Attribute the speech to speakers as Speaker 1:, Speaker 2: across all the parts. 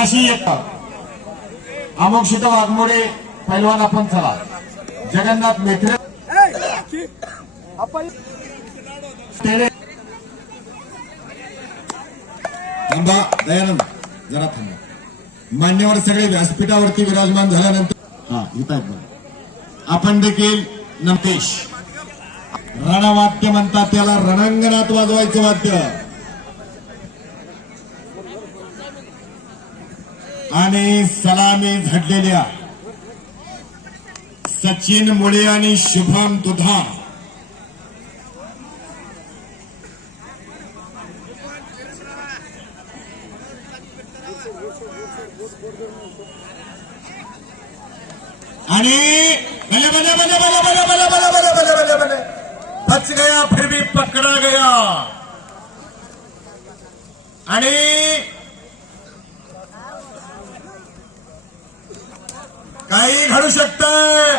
Speaker 1: अशी एक अमोक्षित वाघमोडे पैलवान आपण चला. जगन्नाथ मेत्रे. तेरे.
Speaker 2: थांबा दयानंद. जरा थांबा. मान्यवर सगळे व्यासपीठावरती विराजमान झाल्यानंतर हा इथं आहेत. आपण देखील नमतेश रणवाद्य म्हणतात त्याला रणांगणात वाजवायचं वाद्य. आणि सलामी झडलेल्या सचिन मुळे आणि शुभम दुधा आणि भले भले भले भले भले भले भले भले भले भले भले बच गया फिर भी पकड़ा गया आणि काही घडू शकतंय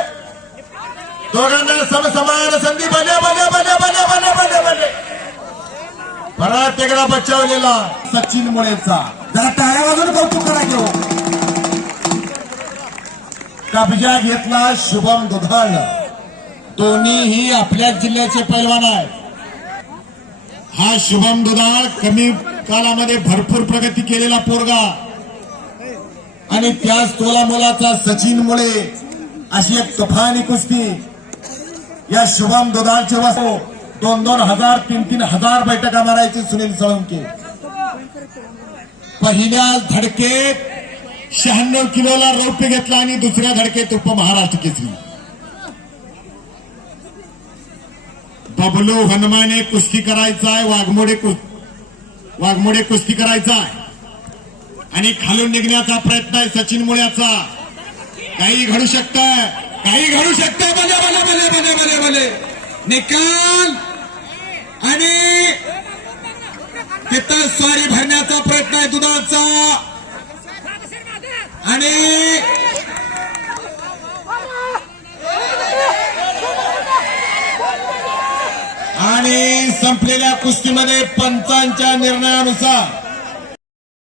Speaker 2: दोघांना समसमान संधी बने बने बने बने बने बने बने. परत एकदा बचावलेला सचिन मुळेचा. जरा टाळ्या वाजून कौतुक करा घेऊ हो. कब्जा घेतला शुभम दुधाळ? दोन्हीही आपल्याच जिल्ह्याचे पैलवान आहेत. हा शुभम दुधाळ कमी कालामध्ये भरपूर प्रगती केलेला पोरगा. आणि त्याच तोला मुलाचा सचिन मुळे अशी एक तफानी कुस्ती. या शुभम दोदारचे वस्तू. दोन दोन हजार तीन तीन हजार बैठका मारायची सुनील सोळंके. पहिल्या धडकेत शहाण्णव किलोला रौप्य घेतला आणि दुसऱ्या धडकेत उपमहाराष्ट्र केसरी. बबलू हनुमाने कुस्ती करायचाय वाघमोडे कुस- वाघमोडे कुस्ती करायचाय. आणि खालून निघण्याचा प्रयत्न आहे सचिन मुळ्याचा. काही घडू शकतं काही घडू शकतं भले भले भले भले भले भले निकाल. आणि तिथं स्वारी भरण्याचा प्रयत्न आहे दुधाचा. आणि आणि संपलेल्या कुस्तीमध्ये पंचांच्या निर्णयानुसार